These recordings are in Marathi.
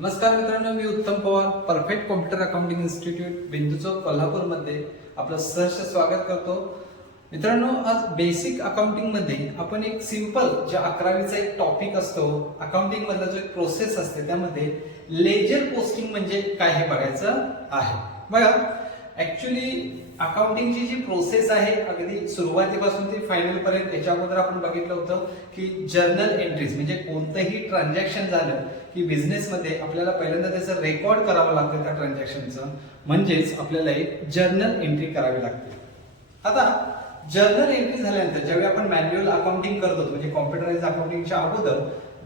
नमस्कार मित्रांनो मी Uttam Pawar perfect computer accounting institute Bindu Chowk कोल्हापूरमध्ये आपलं सहर्ष स्वागत करतो. मित्रांनो आज बेसिक अकाउंटिंगमध्ये आपण एक सिंपल जे अकरावीचा एक टॉपिक असतो अकाउंटिंग मधला जो एक प्रोसेस असते त्यामध्ये लेजर पोस्टिंग म्हणजे काय हे बघायचं आहे. बघा ऍक्च्युली अकाउंटिंगची जी प्रोसेस आहे अगदी सुरुवातीपासून ते फायनल पर्यंत याच्या अगोदर आपण बघितलं होतं की जर्नल एंट्रीज म्हणजे कोणतंही ट्रान्झॅक्शन झालं की बिझनेसमध्ये आपल्याला पहिल्यांदा त्याचं रेकॉर्ड करावं लागतं त्या ट्रान्झॅक्शनचं म्हणजेच आपल्याला एक जर्नल एंट्री करावी लागते. आता जर्नल एंट्री झाल्यानंतर ज्यावेळी आपण मॅन्युअल अकाउंटिंग करतो म्हणजे कॉम्प्युटराइज अकाउंटिंगच्या अगोदर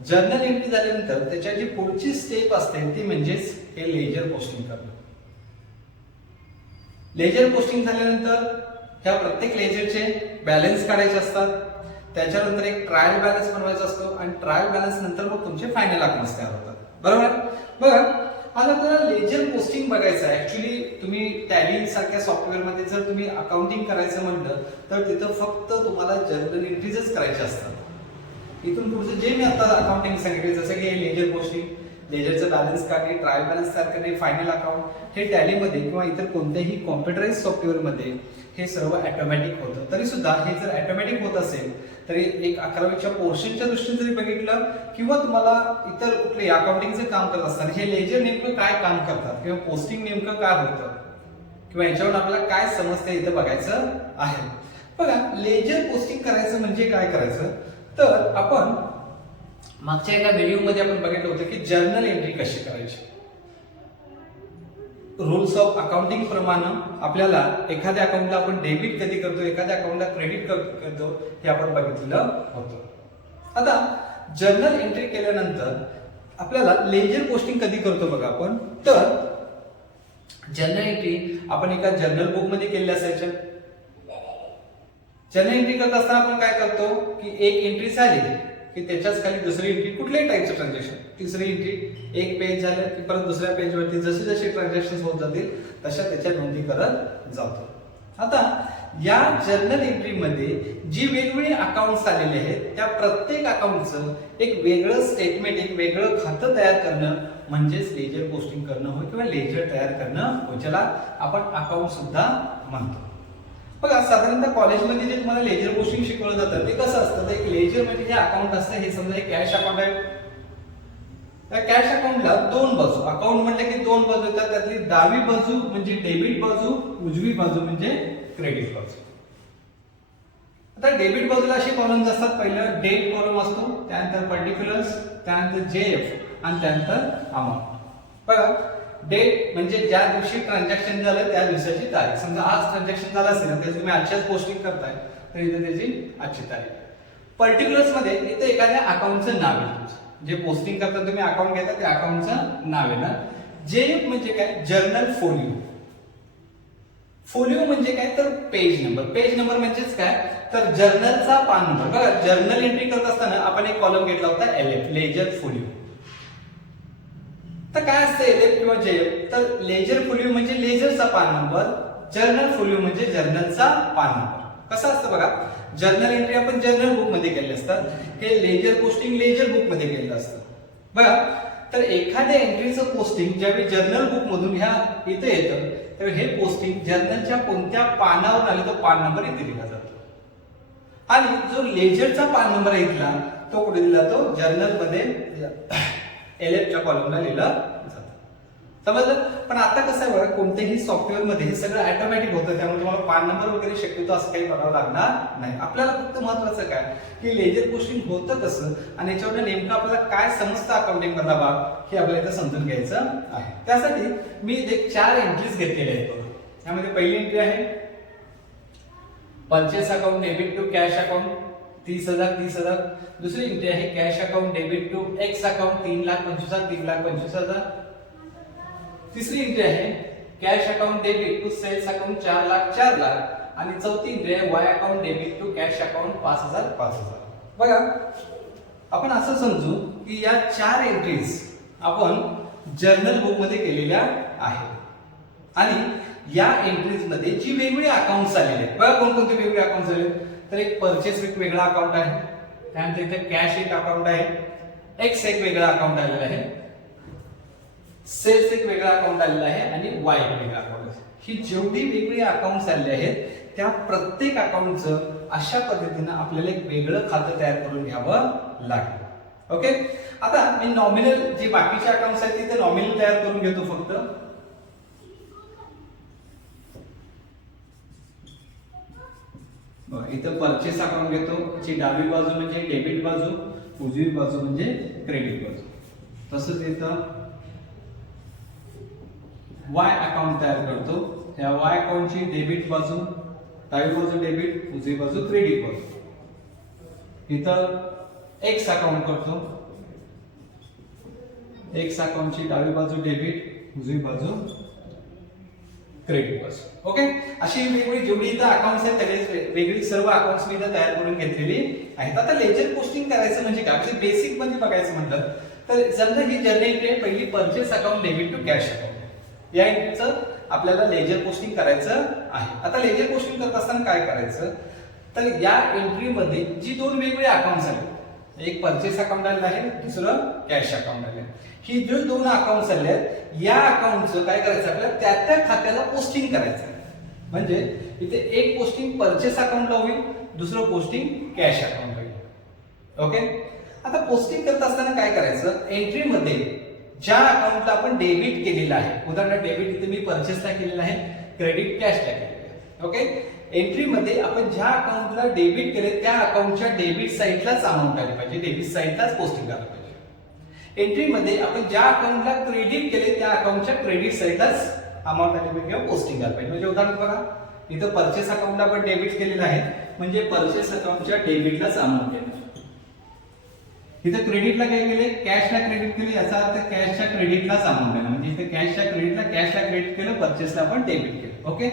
जर्नल एंट्री झाल्यानंतर त्याच्या जी पुढची स्टेप असते ती म्हणजेच हे लेजर पोस्टिंग करणं. लेजर पोस्टिंग झाल्यानंतर ह्या प्रत्येक लेजरचे बॅलन्स काढायचे असतात. त्याच्यानंतर एक ट्रायल बॅलन्स बनवायचा असतो आणि ट्रायल बॅलन्स नंतर मग तुमचे फायनल अकाउंट्स तयार होतात. बरोबर बघा आज आपल्याला लेजर पोस्टिंग बघायचं आहे. ऍक्च्युली तुम्ही टॅली सारख्या सॉफ्टवेअरमध्ये जर तुम्ही अकाउंटिंग करायचं म्हणलं तर तिथं फक्त तुम्हाला जर्नल एंट्रीजच करायचे असतात. इथून पुढचं जे मी आता अकाउंटिंग सांगितले जसं की लेजर पोस्टिंग लेजरचं बॅलन्स काढणे ट्रायल बॅलन्स तयार करणे फायनल अकाउंट हे टॅलीमध्ये किंवा इतर कोणत्याही कॉम्प्युटराइज सॉफ्टवेअरमध्ये हे सर्व ॲटोमॅटिक होतं. तरी सुद्धा हे जर ॲटोमॅटिक होत असेल तरी एक अकरावीच्या पोर्शनच्या दृष्टीने जरी बघितलं किंवा तुम्हाला इतर कुठले अकाउंटिंगचं काम करत असताना हे लेजर नेमकं काय काम करतात? किंवा पोस्टिंग नेमकं काय होतं? किंवा याच्यावरून आपल्याला काय समजते इथं बघायचं आहे. बघा लेजर पोस्टिंग करायचं म्हणजे काय करायचं? तर आपण मागच्या एका व्हिडिओमध्ये आपण बघितलं होतं की जर्नल एंट्री कशी करायची? रूल्स ऑफ अकाउंटिंग प्रमाणे आपल्याला एखाद्या अकाउंटला आपण डेबिट कधी करतो एखाद्या अकाउंटला क्रेडिट करतो हे आपण बघितलेलं होतं. आता जर्नल एंट्री केल्यानंतर आपल्याला लेजर पोस्टिंग कधी करतो बघा आपण? तर जर्नल एंट्री आपण एका जर्नल बुकमध्ये केलेल्या असायच्या जर्नल एंट्री करत असताना आपण काय करतो? की एक एंट्री झाली की त्याच्याच खाली दुसरी एंट्री कुठल्याही टाईपचं ट्रान्झॅक्शन तिसरी एंट्री एक पेज झालं की परत दुसऱ्या पेजवरती जसे जसे ट्रान्झॅक्शन होत जातील तशा त्याच्या नोंदी करत जातो. आता या जर्नल एंट्रीमध्ये जी वेगवेगळी अकाउंट्स आलेले आहेत त्या प्रत्येक अकाउंटचं एक वेगळं स्टेटमेंट एक वेगळं खातं तयार करणं म्हणजेच लेजर पोस्टिंग करणं होय किंवा लेजर तयार करणं होय ज्याला आपण अकाउंट सुद्धा म्हणतो. बघा साधारणतः कॉलेजमध्ये जे तुम्हाला लेजर पोस्टिंग शिकवलं जातं ते कसं असतं? एक लेजर म्हणजे जे अकाउंट असतं हे समजा एक कॅश अकाउंट आहे. त्या कॅश अकाउंटला दोन बाजू अकाउंट म्हणलं की दोन बाजू येतात त्यातली डावी बाजू म्हणजे डेबिट बाजू उजवी बाजू म्हणजे क्रेडिट बाजू. आता डेबिट बाजूला असे कॉलम्स असतात पहिलं डेट कॉलम असतो त्यानंतर पर्टिक्युलर्स त्यानंतर जे एफ आणि त्यानंतर अमाऊंट बघा डेट म्हणजे ज्या दिवशी ट्रान्झॅक्शन झालं त्या दिवसाची तारीख. समजा आज ट्रान्झॅक्शन झालं असेल तर तुम्ही आजच्याच पोस्टिंग करताय तर इथे त्याची आजची तारीख. पर्टिक्युलर्समध्ये इथे एखाद्या अकाउंटचं नाव आहे जे पोस्टिंग करता तुम्ही अकाउंट घेता त्या अकाउंटचं नाव आहे ना. जे म्हणजे काय? जर्नल फोलिओ फोलिओ म्हणजे काय? तर पेज नंबर पेज नंबर म्हणजेच काय? तर जर्नलचा पान नंबर बघा जर्नल एंट्री करत असताना आपण एक कॉलम घेतला होता एल एफ लेजर फोलिओ तर काय असतं एल किंवा जेएफ तर लेजर फोलिओ म्हणजे लेजरचा पान नंबर जर्नल फोलिओ म्हणजे जर्नलचा पान नंबर कसं असतं बघा जर्नल एंट्री आपण जर्नल बुकमध्ये केले असतात हे लेजर पोस्टिंग लेजर बुकमध्ये केलेलं असतं. बघा तर एखाद्या एंट्रीचं पोस्टिंग ज्यावेळी जर्नल बुक मधून ह्या इथे येतं त्यावेळी हे पोस्टिंग जर्नलच्या कोणत्या पानावर आले तो पान नंबर इथे दिला जातो. आणि जो लेजरचा पान नंबर इथला तो कुठे दिला तो जर्नलमध्ये एल एफच्या कॉलमला लिहिलं जातो. समजलं? पण आता कसं आहे बघा कोणत्याही सॉफ्टवेअरमध्ये हे सगळं ऑटोमॅटिक होतं त्यामुळे तुम्हाला पान नंबर वगैरे शक्यतो असं काही करावं लागणार नाही. आपल्याला फक्त महत्वाचं काय? की लेजर पोस्टिंग होतं कसं? आणि याच्यावर नेमकं आपल्याला काय समजतं अकाउंटिंग मधला भाग हे आपल्याला इथं समजून घ्यायचं आहे. त्यासाठी मी इथे चार एंट्रीज घेतलेल्या आहेत बघा. यामध्ये पहिली एंट्री आहे purchase account debit to cash account तीस हजार तीस हजार. दुसरी एंट्री आहे cash account debit to X account तीन लाख पंचवीस हजार तीन लाख पंचवीस हजार. तिसरी एंट्री आहे cash account debit to sales account चार लाख चार लाख. आणि चौथी एंट्री आहे Y account debit to cash account पाच हजार पाच हजार. बघा आपण असं समजू की या चार एंट्रीज आपण जर्नल बुकमध्ये केलेल्या आहेत. आणि या एंट्रीजमध्ये जी वेगवेगळे अकाउंट्स आलेले आहेत. बघा कोणकोणते वेगवेगळे अकाउंट्स आले तर एक परचेस एक वेगळा अकाउंट आहे. त्यानंतर इथे कॅश एक अकाउंट आहे. एक्स एक वेगळा अकाउंट आलेला आहे. सेल्स एक वेगळा अकाउंट आलेला आहे आणि वाय एक वेगळा अकाउंट आहे. ही जेवढी वेगळी अकाउंट आलेले आहेत त्या प्रत्येक अकाउंटचं अशा पद्धतीनं आपल्याला एक वेगळं खातं तयार करून घ्यावं लागेल. ओके आता मी नॉमिनल जे बाकीचे अकाउंट्स आहेत तिथे नॉमिनल तयार करून घेतो फक्त. इथं परचेस अकाउंट घेतो. याची डावी बाजू म्हणजे डेबिट बाजू उजवी बाजू म्हणजे क्रेडिट बाजू. तसंच इथं वाय अकाउंट तयार करतो. या वाय अकाउंटची डेबिट बाजू डावी बाजू डेबिट उजवी बाजू क्रेडिट बाजू. इथं एक्स अकाउंट करतो. एक्स अकाउंटची डावी बाजू डेबिट उजवी बाजू क्रेडिट बाजू ओके अशी वेगवेगळी जेवढी इथं अकाउंट्स आहेत त्याची वेगळी सर्व अकाउंट्स मी इथं तयार करून घेतलेली आहेत. आता लेजर पोस्टिंग करायचं म्हणजे काय? म्हणजे बेसिकमध्ये बघायचं म्हटलं तर समजा ही जर्नी इकडे पहिली purchase account debit to cash account या आपल्याला लेजर पोस्टिंग करायचं आहे. आता लेजर पोस्टिंग करत असताना काय करायचं? तर या एंट्रीमध्ये जी दोन वेगवेगळे अकाउंट्स आहेत एक परचेस अकाउंट आलेलं आहे दुसरं कॅश अकाउंट आलेलं आहे. ही जे दोन अकाउंट आले आहेत या अकाउंटचं काय करायचं आपल्याला? त्या त्या खात्याला पोस्टिंग करायचं आहे. म्हणजे इथे एक पोस्टिंग परचेस अकाउंटला होईल दुसरं पोस्टिंग कॅश अकाउंटला होईल. ओके आता पोस्टिंग करत असताना काय करायचं? एंट्रीमध्ये ज्या अकाउंटला आपण डेबिट केलेलं आहे उदाहरणार्थ डेबिट इथे मी परचेसला केलेलं आहे क्रेडिट कॅशला केलेलं आहे. ओके एंट्रीमध्ये आपण ज्या अकाउंटला डेबिट केले त्या अकाउंटच्या डेबिट साईडलाच अमाऊंट आली पाहिजे. डेबिट साईडलाच पोस्टिंग करायला पाहिजे. एंट्रीमध्ये आपण ज्या अकाउंटला क्रेडिट केले त्या अकाउंटच्या क्रेडिट साईडलाच अमाऊंट आली पाहिजे किंवा पोस्टिंग करायला पाहिजे. म्हणजे उदाहरण बघा इथं परचेस अकाउंटला आपण डेबिट केलेलं आहे. म्हणजे परचेस अकाउंटच्या डेबिटलाच अमाऊंट केलं इथं क्रेडिटला काय केले? कॅशला क्रेडिट केले. याचा अर्थ कॅशच्या क्रेडिटलाच अमाऊंट आहे म्हणजे इथे कॅशच्या क्रेडिटला कॅशला क्रेडिट केलं परचेसला आपण डेबिट केलं. ओके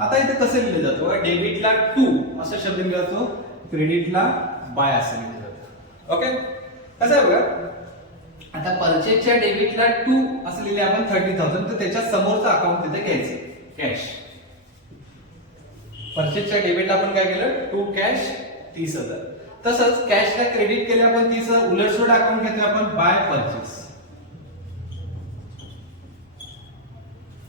आता इथे कसं लिहिलं जातो? डेबिटला टू असा शब्द लिहिला जातो क्रेडिटला बाय असं लिहिलं जातं. ओके? कसं आहे बघा? आता परचेसच्या डेबिटला टू असं लिहिले आपण थर्टी थाउजंड तर त्याच्या समोरचं अकाउंट तिथे घ्यायचं कॅश परचेसच्या डेबिटला आपण काय केलं? टू कॅश तीस हजार. तसंच कॅशला क्रेडिट केले आपण तीस हजार उलटसुलट अकाउंट घेतलं आपण बाय परचेस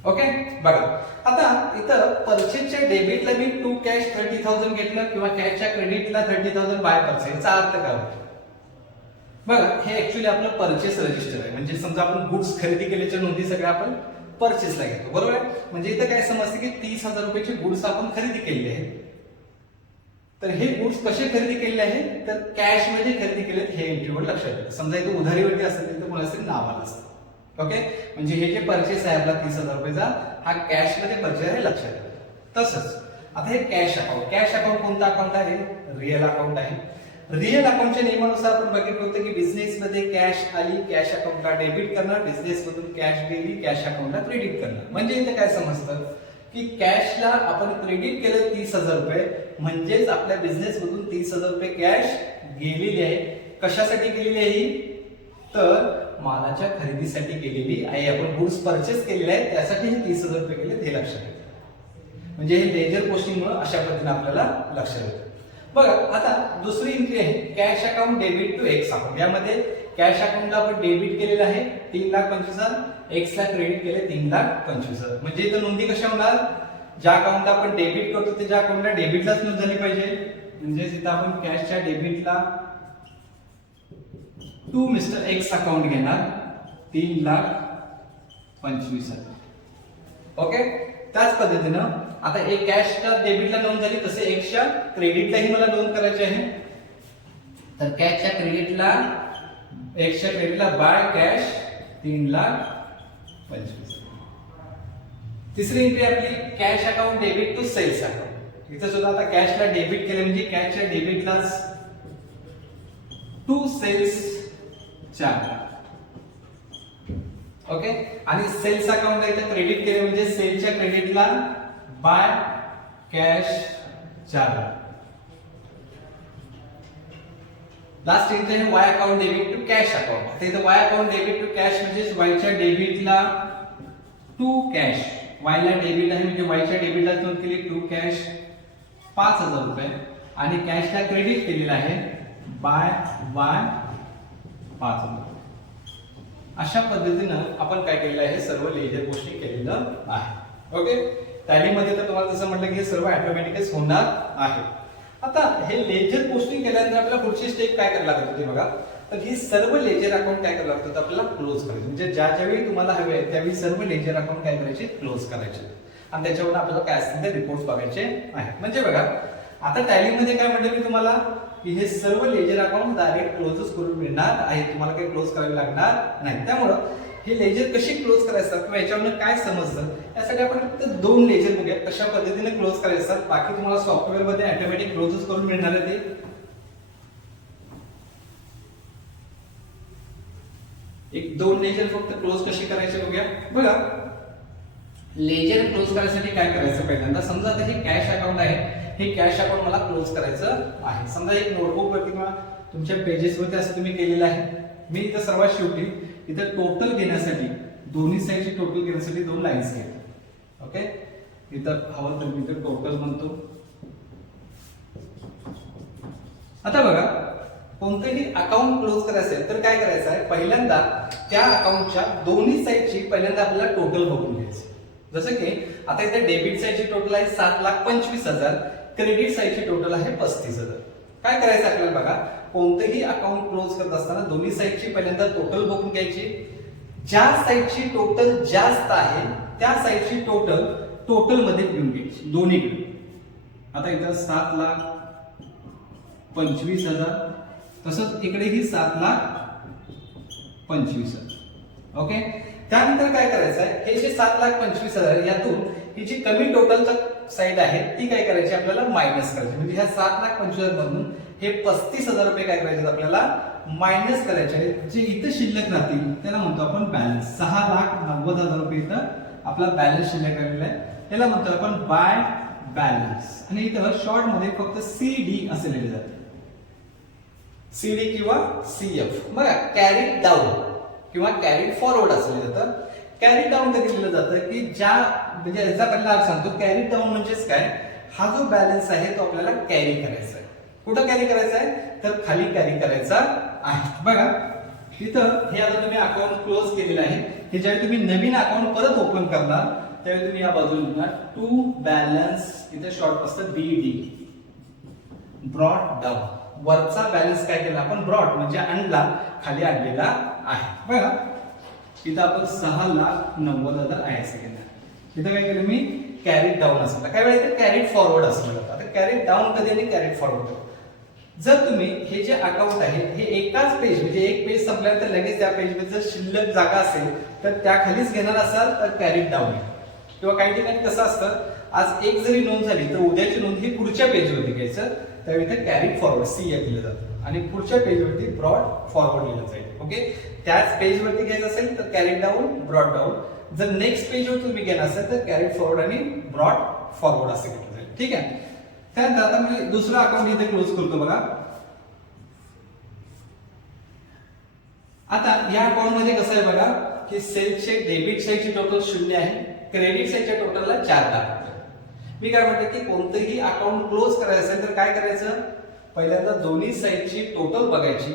ओके बघा. आता इथं परचेसच्या डेबिटला मी टू कॅश थर्टी थाउजंड घेतलं किंवा कॅशच्या क्रेडिटला थर्टी थाउजंड बाय पर्सेंटचा याचा अर्थ काय होतो? बघा हे ऍक्च्युली आपलं परचेस रजिस्टर आहे. म्हणजे समजा आपण गुड्स खरेदी केल्याच्या नोंदी सगळ्या आपण परचेसला घेतो. बरोबर आहे? म्हणजे इथं काय समजते की तीस हजार रुपयाचे गुड्स आपण खरेदी केलेले आहेत. तर हे गुड्स कसे खरेदी केलेले आहेत? तर कॅशमध्ये खरेदी केलेत हे एंट्रीवर लक्षात येतं समजा इथं उधारीवरती असेल तर कोणाचं नावाला असतं. ओके म्हणजे हे जे परचेस आहे आपला तीस हजार रुपयेचा हा कॅशमध्ये परचेस आहे लक्षात तसंच आता हे कॅश अकाउंट कॅश अकाउंट कोणता अकाउंट आहे? रिअल अकाउंट आहे. रिअल अकाउंटच्या नियमानुसार आपण बघितलं होतं की बिझनेस मध्ये कॅश आली कॅश अकाउंटला डेबिट करणार बिझनेस मधून कॅश गेली कॅश अकाउंटला क्रेडिट करणार. म्हणजे इथे काय समजतं? की कॅशला आपण क्रेडिट केलं तीस हजार रुपये म्हणजेच आपल्या बिझनेस मधून तीस हजार रुपये कॅश गेलेली आहे. कशासाठी गेलेली आहे तर मालाच्या खरेदीसाठी केलेली आहे. आपण गुड्स परचेस केलेले आहेत. त्यासाठी हे तीस हजार रुपये केले हे लक्षात येतं. म्हणजे हे लेजर पोस्टिंगमुळे अशा पद्धतीने आपल्याला लक्षात येतं बघा आता दुसरी एंट्री आहे. Cash account debit to X account यामध्ये कॅश अकाउंटला आपण डेबिट केलेलं आहे. तीन लाख पंचवीस हजार. एक्स ला क्रेडिट केले तीन लाख पंचवीस हजार. म्हणजे इथं नोंदी कशा होणार? ज्या अकाउंटला आपण डेबिट करतो त्याच्या अकाउंटला डेबिटलाच नोंद झाली पाहिजे. म्हणजेच इथं आपण कॅशच्या डेबिटला टू मिस्टर एक्स अकाउंट घेणार तीन लाख पंचवीस हजार. ओके त्याच पद्धतीनं आता एक कॅशच्या डेबिटला नोंद झाली तसे एक्सच्या क्रेडिटलाही मला नोंद करायची आहे. तर कॅशच्या क्रेडिटला एक्सच्या क्रेडिटला बाय कॅश तीन लाख पंचवीस तिसरी एंट्री आपली cash account debit to sales account इथं सुद्धा आता कॅशला डेबिट केले म्हणजे कॅशच्या डेबिटलाच टू सेल्स चार. ओके आणि सेल्स म्हणजे अकाउंट इथं क्रेडिट केले म्हणजे सेलच्या क्रेडिटला बाय कॅश चार. लास्ट इथे आहे Y account debit to cash account इथं Y account debit to cash म्हणजे वायच्या डेबिटला टू कॅश वायला डेबिट आहे म्हणजे वायच्या डेबिटला नोंद केली टू कॅश पाच हजार रुपये. आणि कॅशला क्रेडिट केलेला आहे. बाय वाय पाच अशा पद्धतीनं आपण काय केलेलं आहे? सर्व लेजर गोष्टी केलेलं आहे. ओके टॅलीमध्ये तर तुम्हाला जसं म्हटलं की हे सर्व ऑटोमॅटिकच होणार आहे. आता हे लेजर पोस्टिंग केल्यानंतर आपल्याला पुढची स्टेप काय करायला लागत होती बघा? तर ही सर्व लेजर अकाउंट काय करायला लागतं तर आपल्याला क्लोज करायचं. म्हणजे ज्या ज्यावेळी तुम्हाला हवे आहे त्यावेळी सर्व लेजर अकाउंट काय करायचे? क्लोज करायचे. आणि त्याच्यावर आपल्याला काय असतील ते रिपोर्ट बघायचे आहेत. म्हणजे बघा आता टॅलीमध्ये काय म्हटलं मी तुम्हाला? की हे सर्व लेजर अकाउंट डायरेक्ट क्लोजच करून मिळणार आहे. तुम्हाला काही क्लोज करावे लागणार नाही. त्यामुळं हे लेजर कशी क्लोज करायचं किंवा याच्यामध्ये काय समजतं यासाठी आपण फक्त दोन लेजर बघूया कशा पद्धतीने क्लोज करायचं बाकी तुम्हाला सॉफ्टवेअरमध्ये ऑटोमॅटिक क्लोजच करून मिळणार आहे ते. एक दोन लेजर फक्त क्लोज कशी करायचे बघूया. बघा. लेजर क्लोज करायसाठी काय करायचं पहिल्यांदा? समजा आता हे कॅश अकाउंट आहे. हे कॅश अकाउंट मला क्लोज करायचं आहे. समजा एक नोटबुक वरती किंवा तुमच्या पेजेस वरती असं तुम्ही केलेलं आहे. मी इथं सर्वात शेवटी इथं टोटल घेण्यासाठी दोन्ही साईडची टोटल घेण्यासाठी दोन लाईन्स घेतो. ओके इथं हवं तर मी इथं टोटल म्हणतो. आता बघा कोणतंही अकाउंट क्लोज करायचं असेल तर काय करायचं आहे? पहिल्यांदा त्या अकाउंटच्या दोन्ही साईडची पहिल्यांदा आपल्याला टोटल बघून घ्यायची जसं की आता इथे डेबिट साईडची टोटल आहे सात लाख पंचवीस हजार. क्रेडिट साईडचे टोटल आहे पस्तीस हजार. काय करायचं आपल्याला बघा? कोणतंही अकाउंट क्लोज करत असताना दोन्ही साईडची पहिल्यांदा टोटल बघून घ्यायची. ज्या साईडची टोटल जास्त आहे त्या साईडची टोटल टोटलमध्ये घेऊन घ्यायची. दोन्हीकडे. आता इथं सात लाख पंचवीस हजार. तसंच इकडेही सात लाख पंचवीस हजार. ओके त्यानंतर काय करायचं आहे हे जे सात लाख पंचवीस हजार यातून ही जी कमी टोटलचा साईड आहे ती काय करायची आपल्याला मायनस करायची. म्हणजे ह्या सात लाख पंचवीस हजार मधून हे पस्तीस हजार रुपये काय करायचे आपल्याला? मायनस करायचे आहेत. जे इथं शिल्लक राहतील त्याला म्हणतो आपण बॅलन्स सहा लाख नव्वद हजार रुपये इथं आपला बॅलन्स शिल्लक राहिलेला आहे. त्याला म्हणतो आपण बाय बॅलन्स आणि इथं शॉर्टमध्ये फक्त सी डी असे लिहिले जाते. सीडी किंवा सी एफ बघा कॅरी डाऊन किंवा कॅरी फॉरवर्ड असं लिहिलं जातं. कॅरी डाऊन कधी दिलं जातं की ज्या म्हणजे याचा पहिला अर्थ सांगतो कॅरी डाऊन म्हणजेच काय? हा जो बॅलन्स आहे तो आपल्याला कॅरी करायचा आहे. कुठं कॅरी करायचा आहे? तर खाली कॅरी करायचा आहे. बघा इथं हे आता तुम्ही अकाउंट क्लोज केलेलं आहे. हे ज्यावेळी तुम्ही नवीन अकाउंट परत ओपन करणार त्यावेळी तुम्ही या बाजूला लिहिणार टू बॅलन्स इथे शॉर्ट असतं बी डी ब्रॉड डाऊन वरचा बॅलन्स काय केला आपण? ब्रॉड म्हणजे आणला खाली आणलेला आहे. बघा. इथं आपण सहा लाख नव्वद हजार आहे सेकंड इथं काय केलं मी? कॅरेट डाऊन असं काय वेळा कॅरेट फॉरवर्ड असलं आता कॅरेट डाऊन कधी आणि कॅरेट फॉरवर्ड जर तुम्ही हे जे अकाउंट आहे हे एकाच पेज म्हणजे एक पेज संपल्यानंतर लगेच त्या पेजमध्ये जर शिल्लक जागा असेल तर त्या खालीच घेणार असाल तर कॅरी डाऊन किंवा काही ठिकाणी कसं असतं आज एक जरी नोंद झाली तर उद्याची नोंद ही पुढच्या पेजवरती घ्यायचं. त्यावेळी इथे कॅरी फॉरवर्ड सी दिलं जातं. आणि पुढच्या पेजवरती ब्रॉड फॉरवर्ड लिहिलं जाईल. ओके त्याच पेजवरती घ्यायचं असेल तर कॅरेट डाऊन ब्रॉड डाऊन जर नेक्स्ट पेजवर तुम्ही घेणार असेल तर कॅरेट फॉरवर्ड आणि ब्रॉड फॉरवर्ड असं घेतलं जाईल. ठीक आहे? त्यानंतर आता मी दुसरा अकाउंट इथे क्लोज करतो बघा. आता या अकाउंटमध्ये कसं आहे बघा की सेल्सचे डेबिट साईडचे टोटल शून्य आहे. क्रेडिट साईडच्या टोटलला चार लाख मी काय म्हणतो की कोणतंही अकाउंट क्लोज करायचं असेल तर काय करायचं? पहिल्यांदा दोन्ही साईडची टोटल बघायची.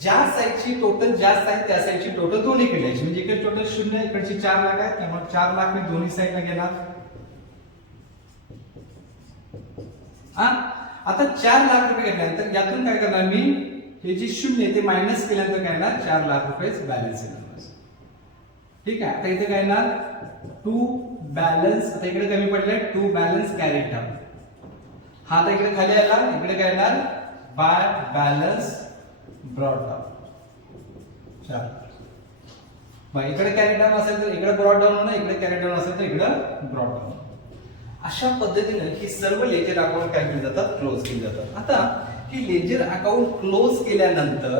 ज्या साईडची टोटल जास्त आहे त्या साईडची टोटल दोन्ही घ्यायची म्हणजे इकडे टोटल शून्य इकडची चार लाख आहे. त्यामुळे चार लाख मी दोन्ही साईडला घेणार. हा? आता चार लाख रुपये घेतल्यानंतर यातून काय करणार मी? हे जे शून्य आहे ते मायनस केल्यानंतर काय येणार? चार लाख रुपयेच बॅलन्स येणार. ठीक आहे? आता इथे काय येणार? टू बॅलन्स आता इकडे कमी पडले टू बॅलन्स कॅरेट हा आता इकडे खाली आला इकडे काय येणार? बाय बॅलन्स ब्रॉड डाऊन चार इकडे कॅरी डाऊन असेल तर इकडे ब्रॉड डाऊन होणार इकडे कॅरी डाऊन असेल तर इकडे ब्रॉड डाऊन अशा पद्धतीने ही सर्व लेजर अकाउंट काय केली जातात? क्लोज केली जातात. आता ही लेजर अकाउंट क्लोज केल्यानंतर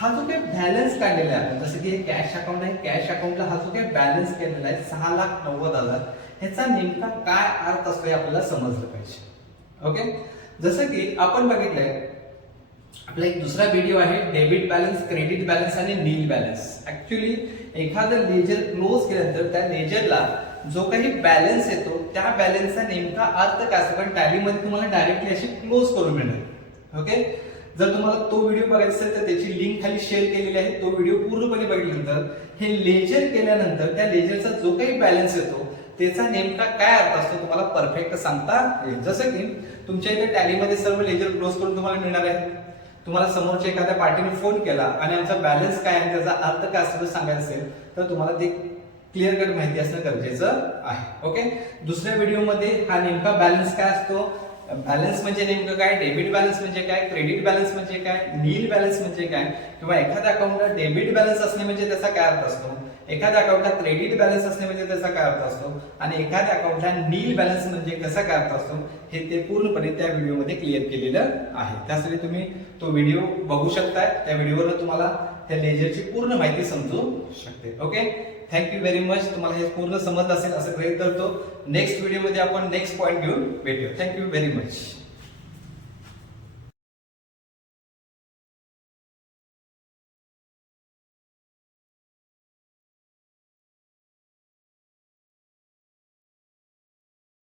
हा जो काही बॅलन्स काढलेला आहे जसं की हे कॅश अकाउंट आहे कॅश अकाउंटला हा जो काही बॅलन्स केलेला आहे सहा लाख नव्वद हजार. ह्याचा नेमका काय अर्थ असतो हे आपल्याला समजलं पाहिजे. ओके जसं की आपण बघितलंय आपला एक दुसरा व्हिडिओ आहे डेबिट बॅलन्स क्रेडिट बॅलन्स आणि नील बॅलन्स. ऍक्च्युली एखादं लेजर क्लोज केल्यानंतर त्या लेजरला जो काही बॅलन्स येतो त्या बॅलन्सचा नेमका अर्थ काय असतो? कारण टॅलीमध्ये तुम्हाला डायरेक्टली अशी क्लोज करून मिळेल ओके जर तुम्हाला तो व्हिडिओ बघायचा असेल तर त्याची लिंक खाली शेअर केलेली आहे. तो व्हिडिओ पूर्णपणे बघितल्यानंतर हे लेजर केल्यानंतर त्या लेजरचा जो काही बॅलन्स येतो त्याचा नेमका काय अर्थ असतो तुम्हाला परफेक्ट सांगता येईल. जसं की तुमच्या इथे टॅलीमध्ये सर्व लेजर क्लोज करून तुम्हाला मिळणार आहे तुम्हाला समोरच्या एखाद्या पार्टीने फोन केला आणि आमचा बॅलन्स काय आहे त्याचा अर्थ काय असतो सांगायचं असेल तर तुम्हाला ते क्लिअर कट माहिती असणं गरजेचं आहे. ओके दुसऱ्या व्हिडिओमध्ये हा नेमका बॅलन्स काय असतो? बॅलन्स म्हणजे नेमकं काय? डेबिट बॅलन्स म्हणजे काय? क्रेडिट बॅलन्स म्हणजे काय? नील बॅलन्स म्हणजे काय? किंवा एखाद्या अकाउंटला डेबिट बॅलन्स असणे म्हणजे त्याचा काय अर्थ असतो? एखाद्या अकाउंटला क्रेडिट बॅलन्स असणे म्हणजे त्याचा काय अर्थ असतो? आणि एखाद्या अकाउंटला नील बॅलन्स म्हणजे कसा काय अर्थ असतो? हे ते पूर्णपणे त्या व्हिडिओमध्ये क्लिअर केलेलं आहे. त्यासाठी तुम्ही तो व्हिडिओ बघू शकताय. त्या व्हिडिओवर तुम्हाला त्या लेजरची पूर्ण माहिती समजू शकते. ओके थँक्यू व्हेरी मच तुम्हाला हे पूर्ण समजलं असेल असं गृहीत करतो नेक्स्ट व्हिडिओमध्ये आपण नेक्स्ट पॉईंट घेऊन भेटूया. Thank you very much